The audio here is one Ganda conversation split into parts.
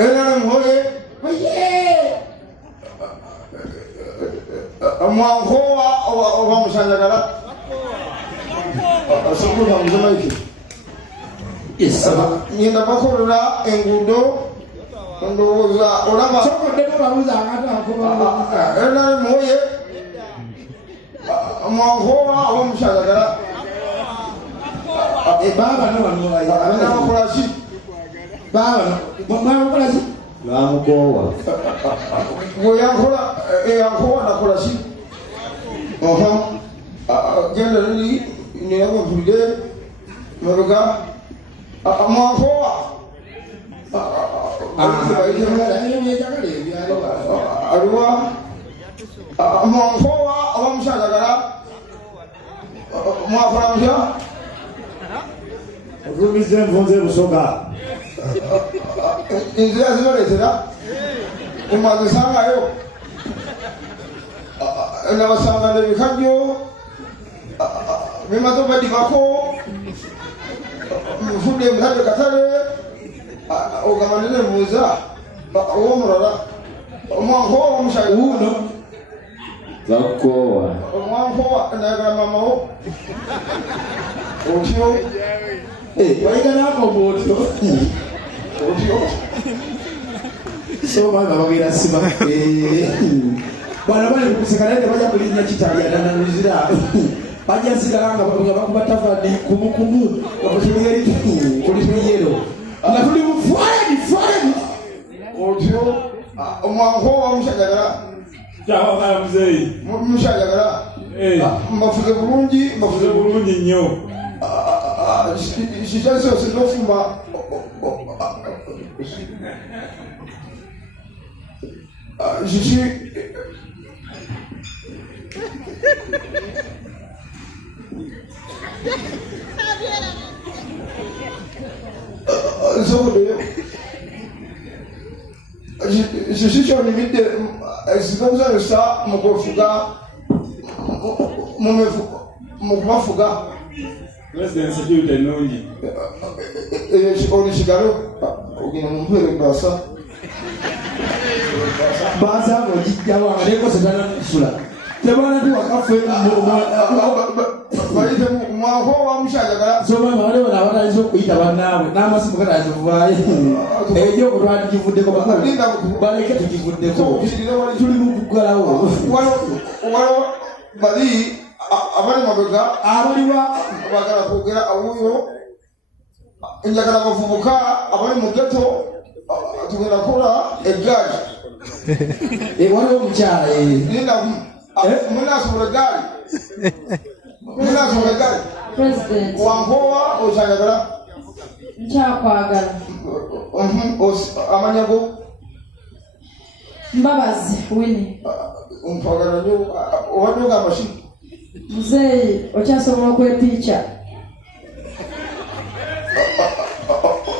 Ela mhoye. Oye. Mwangoa oba mushanjagala. Asukulu bamuzema iki. Yes. Nyenda bakolera engudo. Ndowooza olaba. Sokodde babuza akata akoba. Ela mhoye. Mwangoa oba mushanjagala. Baba no wano Abana bakolasi. Baba mwana bakolasi. Bamukowa. Yankola yankola nakolasi. Genda lili niyago mpulide mabuga mwankoa aliwa mwankoa abamushajagala mwakola mutya Rumize mvunze busoga. inzu yazibaletera umazisangayo nabasangana ebikajjo bimaze obadibako mufudde mutadde katale ogamba nenebuuza owomulala omwankowa omushayi Uno. Zakowa. omwankowa nayagala mamawo otyo Waigana ako otyo. otyo So baba bagira siba. Bwana bali kusikana baja kulinya kitali adana nuzira. Baja sigalanga bakuba tafadi kumukumu bakushimiyeri kulishimiyero. Anatuli mfwale. otyo omwankowa omushajagala Jawa kala mzee. mushajagala mbafuze bulungi Mbafuze bulungi nnyo. Shishali sose nofumba shishi zokudeyo shishi kyonimidde sinomuzanyusa mukufuga mukubafuga President security nungi. olishigalo ogenda mumpeere basa Baza ngo jijjawa aleko sedana sula. Tebana tu wakafe bayite mwako wa mushajagala so mama wale wanazo kuita banawe n'amasimu katazo vaye. Ejo kutwali kivuddeko bakala. Baleke tukivuddeko. Tuli mukugalawo. walo bali abali mabega Abaliwa bagala kwogera awuyo njagala bavubuka abali mu ghetto tugenda kola eggaali waliwo omukyala linda munasobola eggaali munasobola eggaali President, wankowa okyayagala nchakwagala. amanyago Mbabazi, Winnie. mpagala nyo obadde ogamba ki Muzeeyi, okyasobola okwepiica.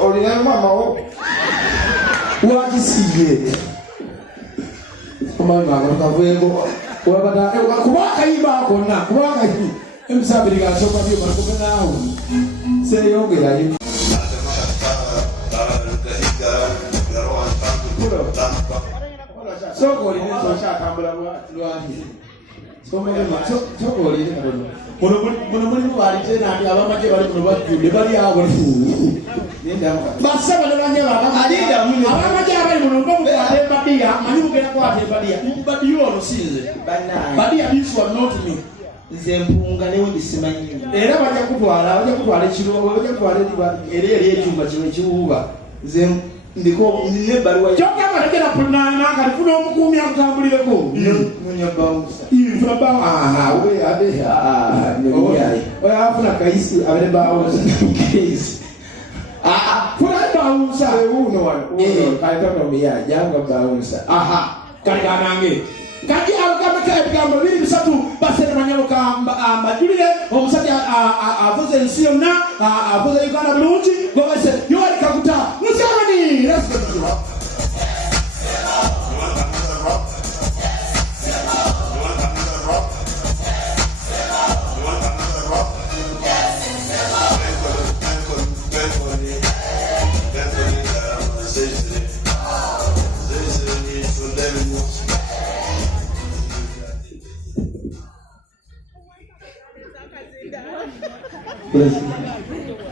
olinayo maamawo wakisiye omwana akavuyeko kubakayimba konna kubakayi emisabiri gasooka byomakume naawe seyongerayo soka oline sokyatambula lwaki soka oline muno mulimu balitenandi abamaje bali muno bajjudde bali abo basaba ne banyaba abamaje abali muno ngomukwata embadiya manyi mugenda kwata embadiya mubadiya ono sinze badiya this one not me nze mpunga newe ndisimanyi era bajja kutwala ekiro bajja kutwala era eri ekyuma kino ekiwuuba nze ndiko nine ebbaluwa kyogamba tegera punana kalifuna omukuumi akutambulireko oyafuna kaisi abere bawusa funa bawusa kalitonomiya janga bawusa kali kanange kati abakameka ebigambo 2-3 basene manyalo mbajulire omusajja avuze ensi yonna avuze Uganda bulungi gobase yoweri kaguta Museveni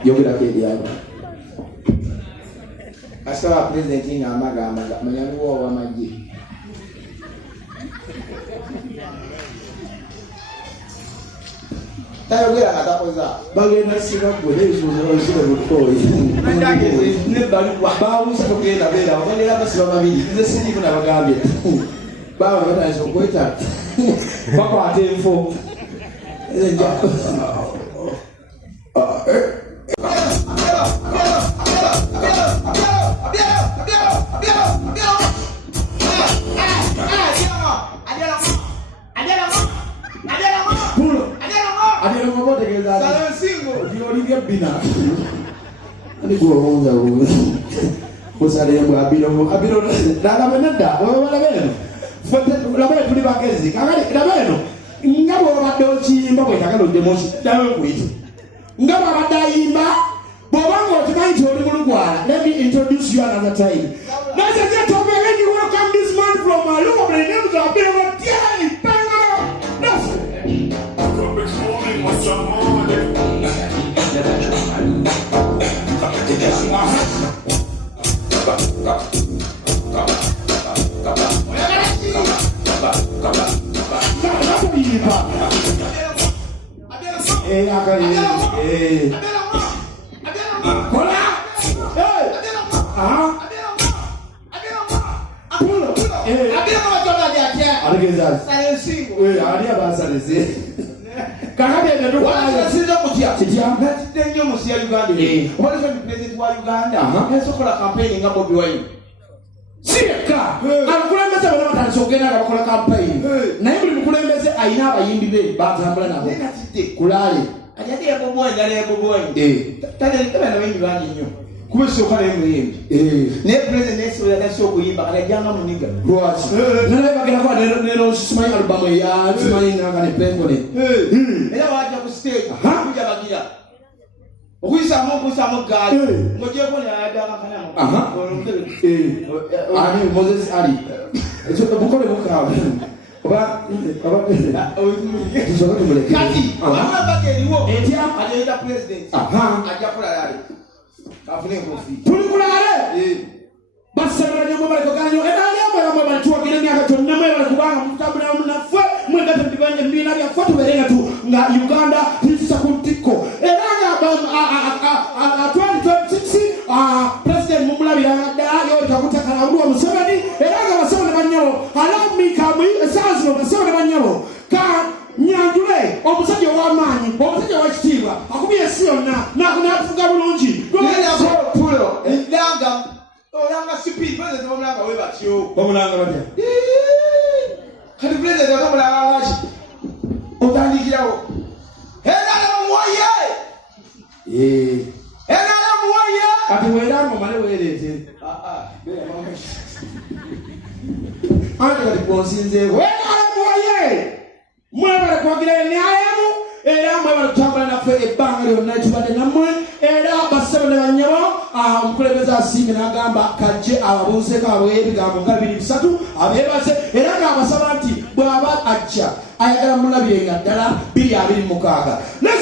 yogera kedi aba Asaba president ng'amaga manyaliwo w'amagye. Tayogera nga takoza. bagenda sika gwe n'ebisozo butoyi bawusa togenda beera bagenda abasiba babiri nze sindiku nabagambye baba batandise okweta bakwata enfo Olivia Bina. Ani kuonza huyu. Kusale abiro dala benenda. Wala beno. Fote la beno tuli bakezi. Kagari la beno. Ngabo badochi mbabo itakalo demoshi. Dawe kuitu. Ngabo badayimba. Bobango tonight oli mulugwala. Let me introduce you another time. Let's get to me you welcome this man from Maluma. The name is Abiro Tiai. Sokola campaign nga Bobi Wine. Sireka abakulembeze bano batandise okugenda nga bakola campaign naye buli mukulembeze ayina abayimbi be batambula nabo kulaale Ajadi ya Bobi Wine ndala ya Bobi Wine. Tale na wengi bangi nnyo. Kuba soka na muyimbi. Ne president neso ya sio kuyimba anajanga muniga. Rwasi. Nale bagenda kwa nero simanyi album ya simanyi nga ne pengo ne. Era waje ku stage kuja bagira. Okuisa mo gali. Ngoje ko ya dala kana mo. Ani Moses Ali. Ezo bukole bukawa. Kati, mama bageriwo. Etia ajeita president. Aja kula yale. Kafune kofi. Tulikulale. Basara nyambo bali kokanyo edali abo bali tuwakile myaka tonna mwe bali kubanga mutabula munafwe mwe ngata tibanye mbina bya foto berenga tu nga Uganda hisisa kuntiko. Eranga 2026 president mumulabira dali otakutaka awuwa Museveni eranga basaba banyalo alami kamwi esazo basaba banyalo ka nyanjule omusajja w'amaanyi omusajja w'ekitiibwa akubye siyonna nakunafuga bulungi pulo endanga olanga speed president omulanga we batyo bamulanga batya kati president omulanga laki otandikirawo enala muwaye enala muwaye kati weeranga omale weereete ate kati konsinzeeko weeranga muwaye mwebale kwagira enyayamu era mwebale kutambula naffe ebbanga lyonna ekibadde nammwe era basebe ne banyabo omukulembeze asiimye n'agamba kajje ababuuzeeko ab'ebigambo nga 23 abeebaze era ng'abasaba nti bw'aba ajja ayagala mulabirenga ddala 226